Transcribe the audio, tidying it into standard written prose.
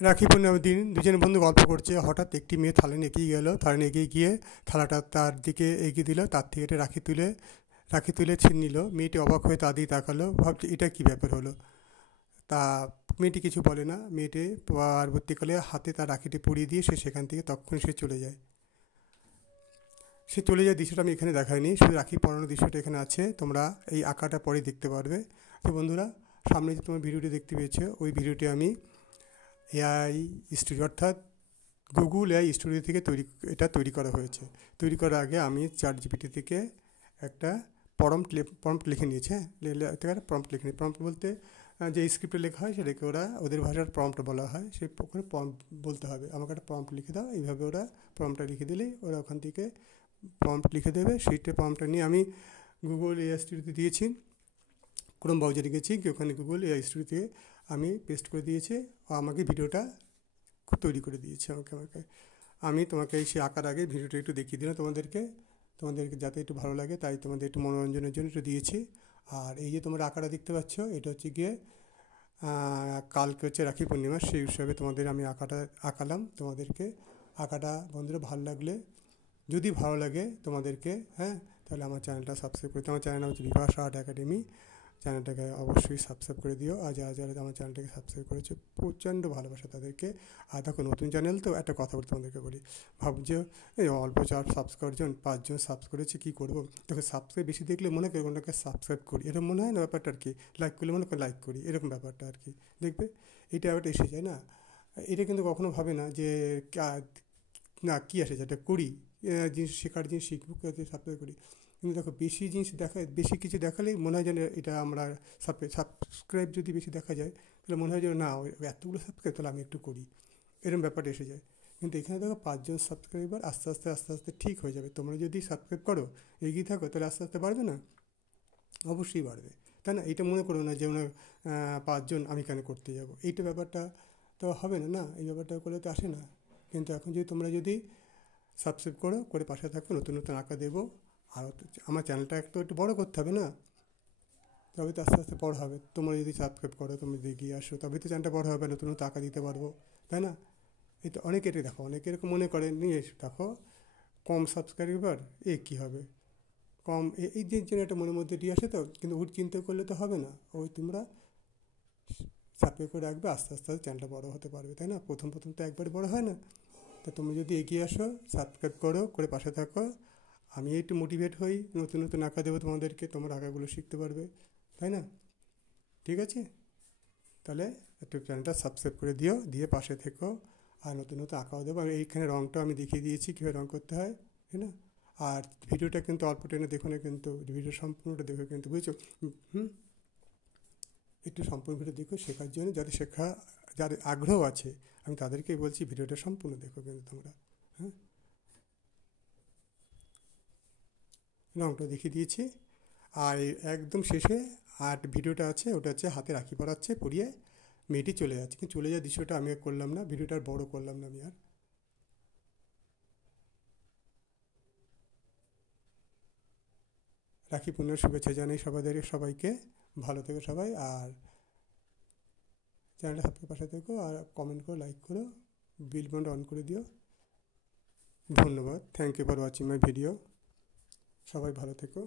রাখি পূর্ণিমার দিন দুজন বন্ধু গল্প করছে, হঠাৎ একটি মেয়ে থালা নিয়ে এগিয়ে গেল। থালা এগিয়ে গিয়ে থালাটা তার দিকে এগিয়ে দিল, তার থেকে একটা রাখি তুলে ছিনিয়ে নিল। মেয়েটি অবাক হয়ে তার দিকে তাকালো, ভাবছে এটা কী ব্যাপার হলো। তা মেয়েটি কিছু বলে না। মেয়েটি পরবর্তীকালে হাতে তার রাখিটি পরিয়ে দিয়ে সেখান থেকে তখনই চলে যায়। দৃশ্যটা আমি এখানে দেখাইনি, শুধু রাখি পরানোর দৃশ্যটা এখানে আছে। তোমরা এই আঁকাটা পরে দেখতে পারবে। তো বন্ধুরা, সামনে যে তোমার ভিডিওটি দেখতে পেয়েছো, ওই ভিডিওটি আমি এআই স্টুডিও অর্থাৎ গুগল এআই স্টুডিও থেকে তৈরি করা হয়েছে। তৈরি করার আগে আমি ChatGPT থেকে একটা প্রম্পট লিখে নিয়েছি। প্রম্পট লিখে নিই। প্রম্পট বলতে যে স্ক্রিপ্টে লেখা হয় সেটাকে ওদের ভাষার প্রম্পট বলা হয়। সেই ওখানে প্রম্পট বলতে হবে, আমাকে একটা প্রম্পট লিখে দাও। এইভাবে ওরা প্রম্পটটা লিখে দিলেই ওরা ওখান থেকে প্রম্পট লিখে দেবে। সেইটা প্রম্পটটা নিয়ে আমি গুগল এআই স্টুডিওতে দিয়েছি। ক্রোম ব্রাউজারে গেছি, ওখানে গুগল এআই স্টুডিওতে আমি পেস্ট করে দিয়েছি। আমাকে ভিডিওটা তৈরি করে দিয়েছে। আমি তোমাকে সেই আঁকার আগে ভিডিওটা একটু দেখিয়ে দিলাম তোমাদেরকে যাতে একটু ভালো লাগে, তাই তোমাদের একটু মনোরঞ্জনের জন্য একটু দিয়েছি। আর এই যে তোমরা আঁকাটা দেখতে পাচ্ছ, এটা হচ্ছে গিয়ে কালকে হচ্ছে রাখি পূর্ণিমা, সেই হিসাবে তোমাদের আমি আঁকাটা আঁকালাম তোমাদেরকে। আঁকাটা বন্ধুরা ভালো লাগলে, যদি ভালো লাগে তোমাদেরকে, হ্যাঁ, তাহলে আমার চ্যানেলটা সাবস্ক্রাইব করতে। আমার চ্যানেল হচ্ছে বিভাস আর্ট একাডেমি। চ্যানেলটাকে অবশ্যই সাবস্ক্রাইব করে দিও। আর যারা আমার চ্যানেলটাকে সাবস্ক্রাইব করেছে প্রচণ্ড ভালোবাসা তাদেরকে। আর দেখো, নতুন চ্যানেল তো একটা কথা বলতে তোমাদেরকে বলি। ভাবছো এই অল্প 5জন সাবস্ক্রাইব করেছে, কী করবো। দেখো, সাবস্ক্রাইব বেশি দেখলে মনে করি ওনাকে সাবস্ক্রাইব করি, এরকম মনে হয় না ব্যাপারটা আর কি। লাইক করলে মনে করি লাইক করি, এরকম ব্যাপারটা আর কি। দেখবে এইটা ব্যাপারটা এসে যায় না। এটা কিন্তু কখনো ভাবে না যে না কী আসে, যেটা করি জিনিস, শেখার জিনিস শিখবো, সাবস্ক্রাইব করি। কিন্তু দেখো, বেশি কিছু দেখালেই মনে হয় যেন এটা আমরা সাবস্ক্রাইব যদি বেশি দেখা যায় তাহলে মনে হয় যে না, এতগুলো সাবস্ক্রাইব, তাহলে আমি একটু করি, এরকম ব্যাপারটা এসে যায়। কিন্তু এখানে দেখো 5জন সাবস্ক্রাইবার, আস্তে আস্তে ঠিক হয়ে যাবে। তোমরা যদি সাবস্ক্রাইব করো, এগিয়ে থাকো, তাহলে আস্তে আস্তে বাড়বে না? অবশ্যই বাড়বে, তাই না? এটা মনে করো না যে ওনার 5জন আমি কেন করতে যাব, এইটা ব্যাপারটা তো হবে না, না, এই ব্যাপারটা করলে তো আসে না। কিন্তু এখন তোমরা যদি সাবস্ক্রাইব করে পাশে থাকো, নতুন নতুন আঁকা দেবো। আর আমার চ্যানেলটা একটু বড় করতে হবে না, তবে তো আস্তে আস্তে বড় হবে। তোমরা যদি সাবস্ক্রাইব করো, তুমি যদি এগিয়ে আসো, তবে তো চ্যানেলটা বড় হবে, নতুন নতুন আঁকা দিতে পারবো, তাই না? এই তো অনেকেরই দেখো, অনেকে এরকম মনে করে নিয়ে দেখো কম সাবস্ক্রাইবার, কী হবে কম, এই যে জন্য একটা মনের মধ্যে দিয়ে আসে। তো কিন্তু ওর চিন্তা করলে তো হবে না। তোমরা সাবস্ক্রাইব করে রাখবে, আস্তে আস্তে চ্যানেলটা বড় হতে পারবে, তাই না? প্রথম তো একবারে বড় হয় না। তো তুমি যদি এগিয়ে আসো, সাবস্ক্রাইব করে পাশে থাকো, আমি একটু মোটিভেট হই, নতুন নতুন আঁকা দেবো তোমাদেরকে, তোমার আঁকাগুলো শিখতে পারবে, তাই না? ঠিক আছে, তাহলে একটু চ্যানেলটা সাবস্ক্রাইব করে দিও, দিয়ে পাশে থেকো। আর নতুন নতুন আঁকাও দেবো। আর এইখানে রঙটা আমি দেখিয়ে দিয়েছি কীভাবে রঙ করতে হয়, তাই না? আর ভিডিওটা কিন্তু অল্প টেনে দেখো না, কিন্তু ভিডিও সম্পূর্ণটা দেখো, কিন্তু বুঝছো? একটু সম্পূর্ণ ভিডিও দেখো শেখার জন্য, যাদের আগ্রহ আছে, আমি তাদেরকেই বলছি ভিডিওটা সম্পূর্ণ দেখো কিন্তু তোমরা। হ্যাঁ, রঙটা দেখিয়ে দিয়েছি। আর একদম শেষে আর ভিডিওটা আছে, ওটা হচ্ছে হাতে রাখি পরিয়ে মেয়েটি চলে যাচ্ছে, কিন্তু চলে যাওয়ার দৃশ্যটা আমি আর করলাম না, ভিডিওটা আর বড় করলাম না আমি আর। রাখি পূর্ণিমার শুভেচ্ছা জানাই সবাইকে। ভালো থেকো সবাই। আর চ্যানেলটা সাবস্ক্রাইব পাশে থেকো, আর কমেন্ট করো, লাইক করো, বেল বাটনটা অন করে দিও। ধন্যবাদ। Thank you for watching my video. সবাই ভালো থেকো।